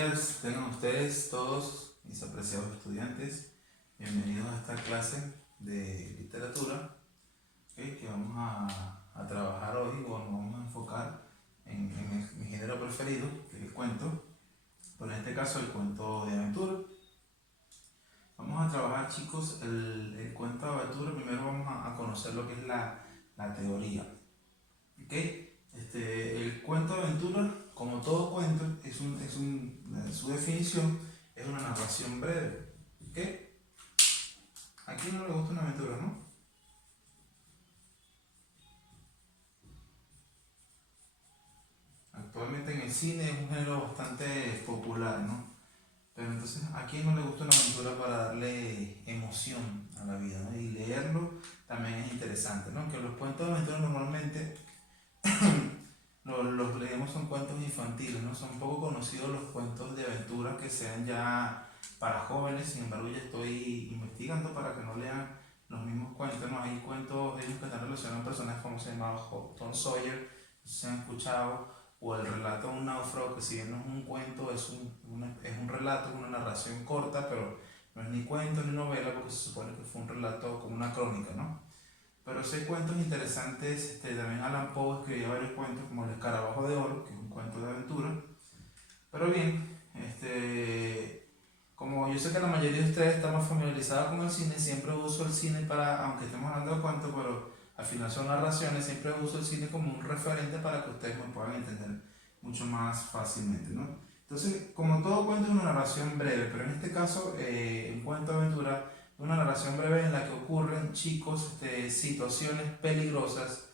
días tengan ustedes todos mis apreciados estudiantes. Bienvenidos a esta clase de literatura, que vamos a trabajar hoy, o nos vamos a enfocar en mi género preferido, que es el cuento, pero en este caso el cuento de aventura. Vamos a trabajar, chicos, el cuento de aventura. Primero vamos a conocer lo que es la teoría. El cuento de aventura, como todo cuento, su definición es una narración breve. ¿A quién no le gusta una aventura, no? Actualmente en el cine es un género bastante popular, ¿no? Pero entonces, ¿a quién no le gusta una aventura para darle emoción a la vida, ¿no? Y leerlo también es interesante, ¿no? Que los cuentos de aventura normalmente los leemos, son cuentos infantiles, ¿no? Son poco conocidos los cuentos de aventura que sean ya para jóvenes. Sin embargo, ya estoy investigando para que no lean los mismos cuentos, ¿no? Hay cuentos de ellos que están relacionados a personajes como se llama Tom Sawyer, no sé si han escuchado, o el relato de un náufrago, que si bien no es un cuento, es un relato, es una narración corta, pero no es ni cuento ni novela, porque se supone que fue un relato como una crónica, ¿no? Pero sí hay cuentos interesantes. También Allan Poe escribió varios cuentos, como El Escarabajo de Oro, que es un cuento de aventura. Pero bien, como yo sé que la mayoría de ustedes están más familiarizados con el cine, siempre uso el cine para, aunque estemos hablando de cuentos, pero al final son narraciones, siempre uso el cine como un referente para que ustedes me puedan entender mucho más fácilmente, ¿no? Entonces, como todo cuento es una narración breve, pero en este caso, un cuento de aventura, una narración breve en la que ocurren, chicos, situaciones peligrosas,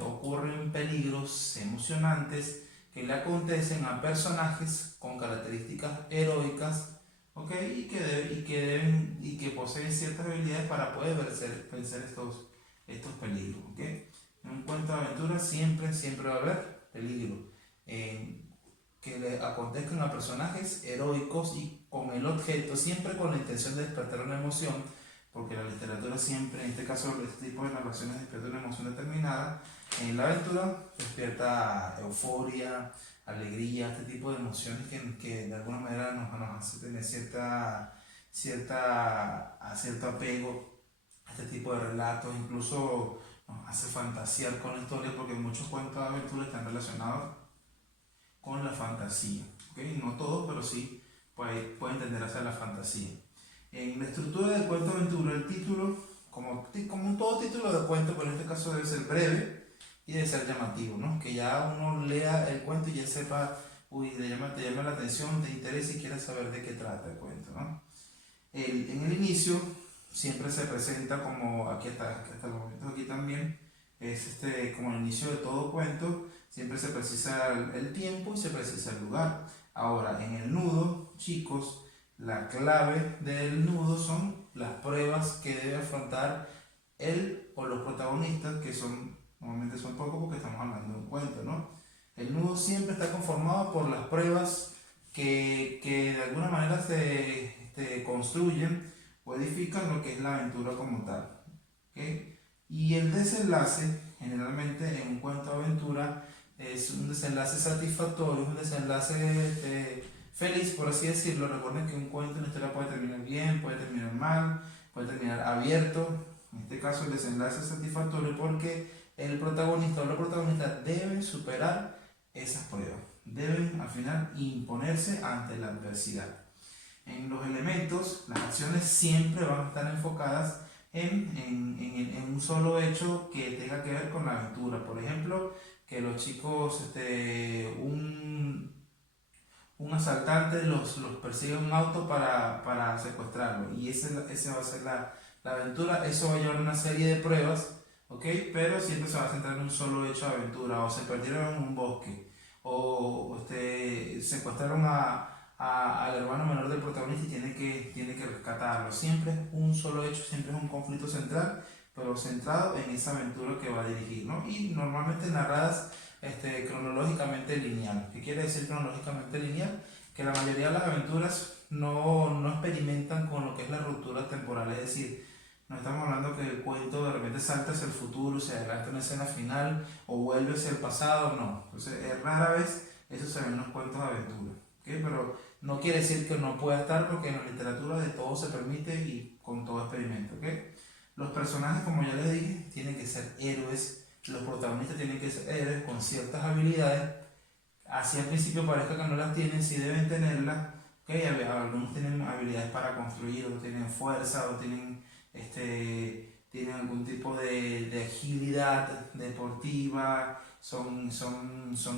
ocurren peligros emocionantes que le acontecen a personajes con características heroicas, y que poseen ciertas habilidades para poder vencer estos peligros. En un cuento de aventura siempre va a haber peligro, que le acontezcan a personajes heroicos y con el objeto, siempre con la intención de despertar una emoción, porque la literatura siempre, en este caso este tipo de narraciones, despierta una emoción determinada. En la aventura despierta euforia, alegría, este tipo de emociones que de alguna manera nos hace tener cierto apego a este tipo de relatos. Incluso nos hace fantasear con la historia, porque muchos cuentos de aventura están relacionados con la fantasía. No todos, pero sí pueden tender hacia la fantasía. En la estructura del cuento de aventura, el título, como todo título de cuento, pero en este caso debe ser breve y debe ser llamativo, ¿no? Que ya uno lea el cuento y ya sepa, te llama la atención, te interesa y quieres saber de qué trata el cuento, ¿no? En el inicio siempre se presenta, como aquí hasta el momento aquí también, es como el inicio de todo cuento, siempre se precisa el tiempo y se precisa el lugar. Ahora, en el nudo, chicos, la clave del nudo son las pruebas que debe afrontar él o los protagonistas, que normalmente son pocos porque estamos hablando de un cuento, ¿no? El nudo siempre está conformado por las pruebas que de alguna manera se construyen o edifican lo que es la aventura como tal. Y el desenlace, generalmente en un cuento de aventura, es un desenlace satisfactorio, un desenlace feliz, por así decirlo. Recuerden que un cuento, una historia puede terminar bien, puede terminar mal, puede terminar abierto. En este caso el desenlace es satisfactorio porque el protagonista o la protagonista deben superar esas pruebas, deben al final imponerse ante la adversidad. En los elementos, las acciones siempre van a estar enfocadas en un solo hecho que tenga que ver con la aventura. Por ejemplo, que los chicos, un asaltante los persigue en un auto para secuestrarlo, y ese va a ser la aventura. Eso va a llevar una serie de pruebas, pero siempre se va a centrar en un solo hecho de aventura. O se perdieron en un bosque, o secuestraron al hermano menor del protagonista y tiene que rescatarlo. Siempre es un solo hecho, siempre es un conflicto central, pero centrado en esa aventura que va a dirigir, ¿no? Y normalmente narradas cronológicamente lineal. ¿Qué quiere decir cronológicamente lineal? Que la mayoría de las aventuras no experimentan con lo que es la ruptura temporal, es decir, no estamos hablando que el cuento de repente salta hacia el futuro, se adelanta una escena final o vuelve hacia el pasado, no. Entonces, rara vez eso se ve en los cuentos de aventura. Pero no quiere decir que no pueda estar, porque en la literatura de todo se permite y con todo experimento, ¿ok? Los personajes, como ya les dije, tienen que ser héroes, los protagonistas tienen que ser héroes con ciertas habilidades, así al principio parezca que no las tienen, sí deben tenerlas, ¿ok? Algunos tienen habilidades para construir, otros tienen fuerza, o tienen algún tipo de agilidad deportiva, son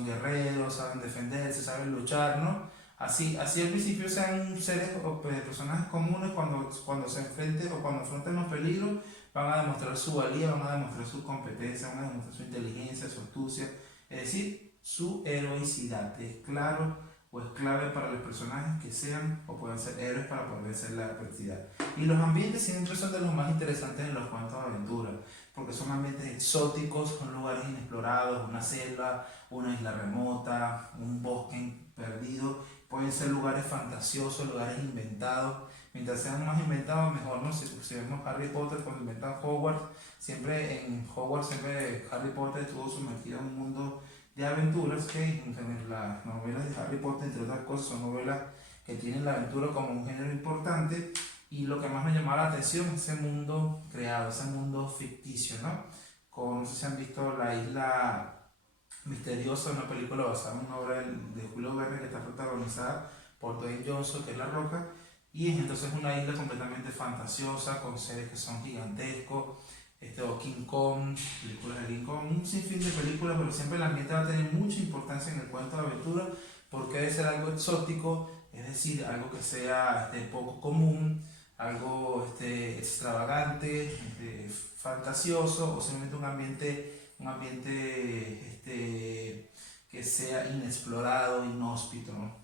guerreros, saben defenderse, saben luchar, ¿no? Así al principio sean seres o personajes comunes, cuando se enfrenten o cuando afronten los peligros, van a demostrar su valía, van a demostrar su competencia, van a demostrar su inteligencia, su astucia, es decir, su heroicidad. Es claro o es clave para los personajes que sean o puedan ser héroes para poder vencer la adversidad. Y los ambientes siempre son de los más interesantes en los cuentos de aventura, porque son ambientes exóticos, son lugares inexplorados, una selva, una isla remota, un bosque perdido. Pueden ser lugares fantasiosos, lugares inventados. Mientras sean más inventados, mejor, ¿no? Si vemos Harry Potter, cuando inventan Hogwarts, siempre Harry Potter estuvo sumergido en un mundo de aventuras, que en las novelas de Harry Potter, entre otras cosas, son novelas que tienen la aventura como un género importante. Y lo que más me llamaba la atención es ese mundo creado, ese mundo ficticio, ¿no? No sé si han visto La Isla Misteriosa, una película basada en una obra de Julio Verne, que está protagonizada por Dwayne Johnson, que es La Roca, y es entonces una isla completamente fantasiosa, con seres que son gigantescos, o King Kong, películas de King Kong, un sinfín de películas, pero siempre el ambiente va a tener mucha importancia en el cuento de aventura, porque debe ser algo exótico, es decir, algo que sea poco común, algo extravagante, fantasioso, o simplemente un ambiente que sea inexplorado, inhóspito, ¿no?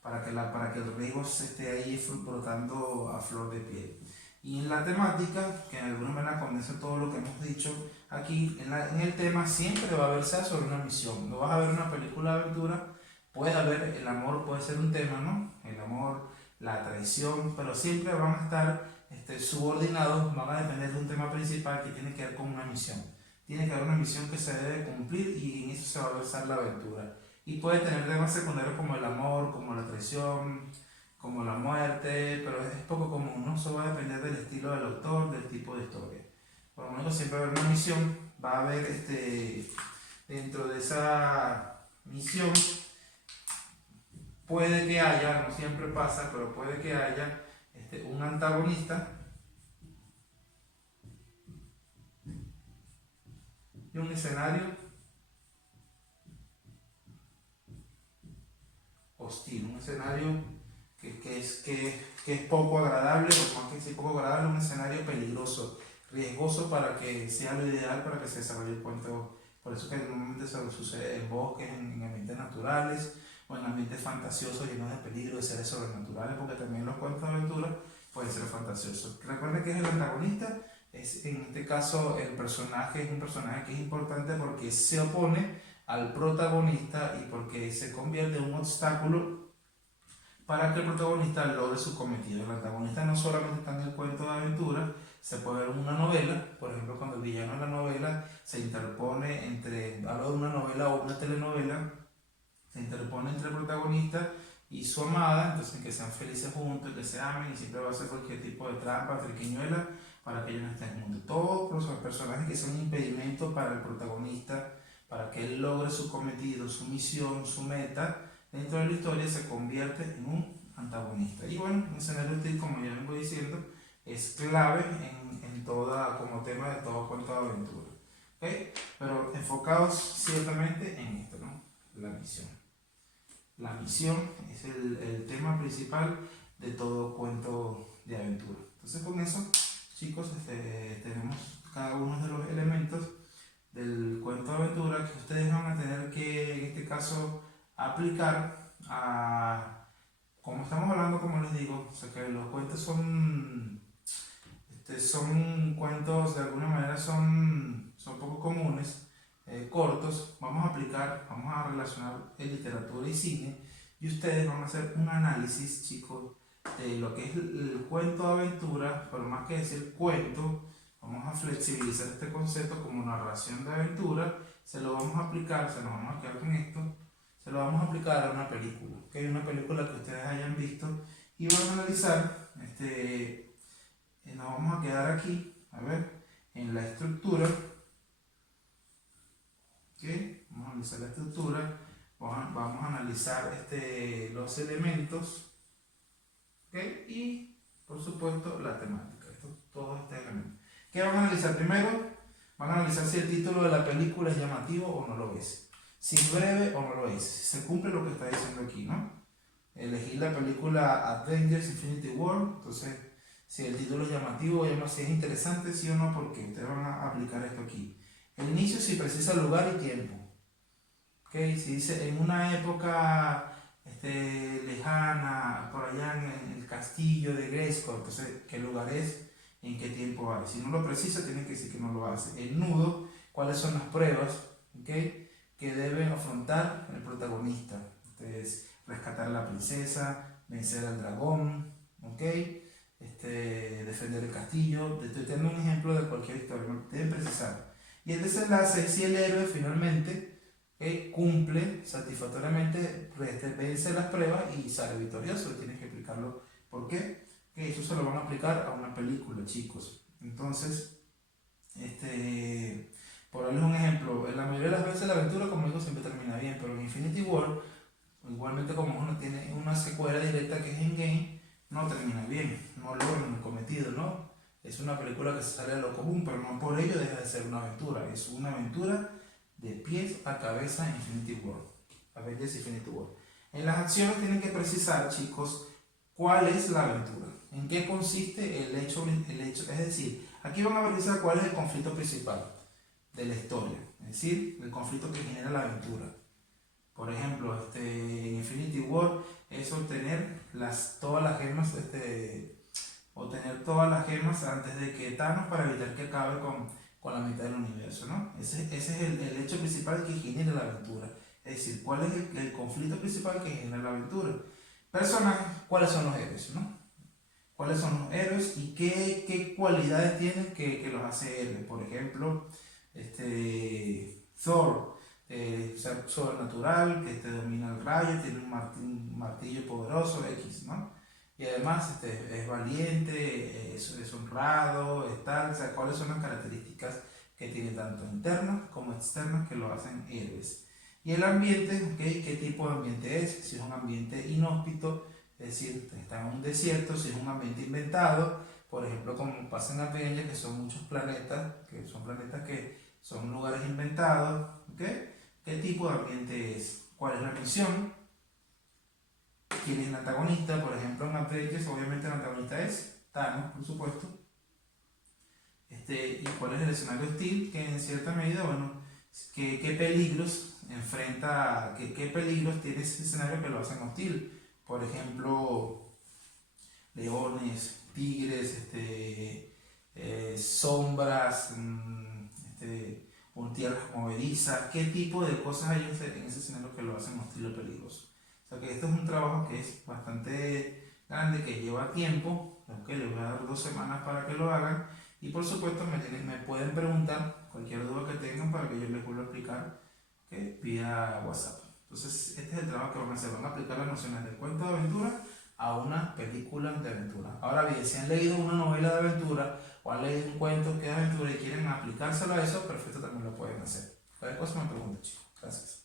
Para que el riego esté ahí brotando a flor de piel. Y en la temática, que de alguna manera condensa todo lo que hemos dicho aquí, en el tema siempre va a verse sobre una misión. No vas a ver una película de aventura, puede haber el amor, puede ser un tema, ¿no? El amor, la traición, pero siempre van a estar subordinados, van a depender de un tema principal que tiene que ver con una misión. Tiene que haber una misión que se debe cumplir, y en eso se va a versar la aventura. Y puede tener temas secundarios como el amor, como la traición, como la muerte, pero es poco común, ¿no? Eso va a depender del estilo del autor, del tipo de historia. Por lo menos siempre va a haber una misión, va a haber dentro de esa misión, puede que haya, no siempre pasa, pero puede que haya un antagonista y un escenario hostil, un escenario que es poco agradable, o más que sea poco agradable, un escenario peligroso, riesgoso, para que sea lo ideal para que se desarrolle el cuento. Por eso que normalmente se sucede en bosques, en ambientes naturales, o en ambientes fantasiosos llenos de peligro, de seres sobrenaturales, porque también los cuentos de aventura pueden ser fantasiosos. Recuerden que es el antagonista, en este caso el personaje es un personaje que es importante porque se opone al protagonista y porque se convierte en un obstáculo para que el protagonista logre su cometido. El antagonista no solamente está en el cuento de aventura, se puede ver en una novela, por ejemplo, cuando el villano de la novela se interpone hablo de una novela o una telenovela, se interpone entre el protagonista y su amada, entonces que sean felices juntos, que se amen, y siempre va a hacer cualquier tipo de trampa, triquiñuela, para que ellos no estén juntos. Todos los personajes que son un impedimento para el protagonista, para que él logre su cometido, su misión, su meta, dentro de la historia se convierte en un antagonista. Y bueno, un escenario hostil, como ya vengo diciendo, es clave como tema de todo cuento de aventura. ¿Okay? Pero enfocados ciertamente en esto, ¿no? La misión. La misión es el tema principal de todo cuento de aventura. Entonces, con eso, chicos, tenemos cada uno de los elementos del cuento de aventura que ustedes van a tener que, en este caso, aplicar como estamos hablando, como les digo, o sea, que los cuentos son cuentos, de alguna manera son poco comunes, cortos. Vamos a relacionar literatura y cine, y ustedes van a hacer un análisis, chicos, de lo que es el cuento de aventura, pero más que decir cuento, vamos a flexibilizar este concepto como narración de aventura. Se lo vamos a aplicar, se nos vamos a quedar con esto, se lo vamos a aplicar aplicar a una película, ¿ok? Una película que ustedes hayan visto y van a analizar, nos vamos a quedar aquí, a ver, en la estructura, ¿ok? Vamos a analizar la estructura, vamos a analizar los elementos, ¿ok? Y por supuesto la temática, todos estos elementos. ¿Qué van a analizar primero? Van a analizar si el título de la película es llamativo o no lo es, si es breve o no lo es, si se cumple lo que está diciendo aquí, ¿no? Elegir la película Avengers Infinity War, entonces si el título es llamativo, si es interesante, sí o no, porque ustedes van a aplicar esto aquí. El inicio si precisa lugar y tiempo, ¿ok? Si dice en una época lejana, por allá en el castillo de Grayskull, entonces ¿qué lugar es? ¿En qué tiempo hay? Si no lo precisa, tiene que decir que no lo hace. El nudo, ¿cuáles son las pruebas, ¿okay?, que debe afrontar el protagonista? Entonces, rescatar a la princesa, vencer al dragón, ¿okay?, defender el castillo. Estoy teniendo un ejemplo de cualquier historia, ¿no? Deben precisar. Y el desenlace es si el héroe finalmente cumple satisfactoriamente, vence las pruebas y sale victorioso. Tienes que explicarlo por qué. Que eso se lo van a aplicar a una película, chicos. Entonces, por darles un ejemplo, en la mayoría de las veces la aventura, como digo, siempre termina bien, pero en Infinity War, igualmente como uno tiene una secuela directa que es Endgame, no termina bien, no logran el cometido, ¿no? Es una película que se sale de lo común, pero no por ello deja de ser una aventura. Es una aventura de pies a cabeza en Infinity War. Avengers Infinity War. En las acciones tienen que precisar, chicos, cuál es la aventura, en qué consiste el hecho, es decir, aquí van a precisar cuál es el conflicto principal de la historia, es decir, el conflicto que genera la aventura. Por ejemplo, en Infinity War es obtener todas las gemas, antes de que Thanos, para evitar que acabe con la mitad del universo, ¿no? Ese es el hecho principal que genera la aventura. Es decir, cuál es el conflicto principal que genera la aventura. Personajes, cuáles son los héroes, ¿no? ¿Cuáles son los héroes y qué cualidades tienen que los hace héroes? Por ejemplo, Thor, ser sobrenatural, que domina el rayo, tiene un martillo poderoso, X, ¿no? Y además es valiente, es honrado, es tal, o sea, cuáles son las características que tiene tanto internas como externas que lo hacen héroes. Y el ambiente, ¿okay?, ¿qué tipo de ambiente es? Si es un ambiente inhóspito, es decir, está en un desierto, si es un ambiente inventado, por ejemplo, como pasa en Avengers, que son muchos planetas, que son lugares inventados, ¿okay? ¿Qué tipo de ambiente es? ¿Cuál es la misión? ¿Quién es el antagonista? Por ejemplo, en Avengers, obviamente el antagonista es Thanos, por supuesto. ¿Y cuál es el escenario hostil? Que en cierta medida, bueno, ¿qué peligros enfrenta, qué peligros tiene ese escenario que lo hacen hostil? Por ejemplo, leones, tigres, sombras, tierras movedizas. ¿Qué tipo de cosas hay en ese escenario que lo hacen hostil o peligroso? O sea que este es un trabajo que es bastante grande, que lleva tiempo, aunque les voy a dar 2 semanas para que lo hagan. Y por supuesto me pueden preguntar cualquier duda que tengan para que yo les vuelva a explicar, ¿okay?, vía WhatsApp. Entonces este es el trabajo que van a hacer, van a aplicar las nociones del cuento de aventura a una película de aventura. Ahora bien, si han leído una novela de aventura o han leído un cuento que es de aventura y quieren aplicárselo a eso, perfecto, también lo pueden hacer. Cualquier cosa me preguntan, chicos. Gracias.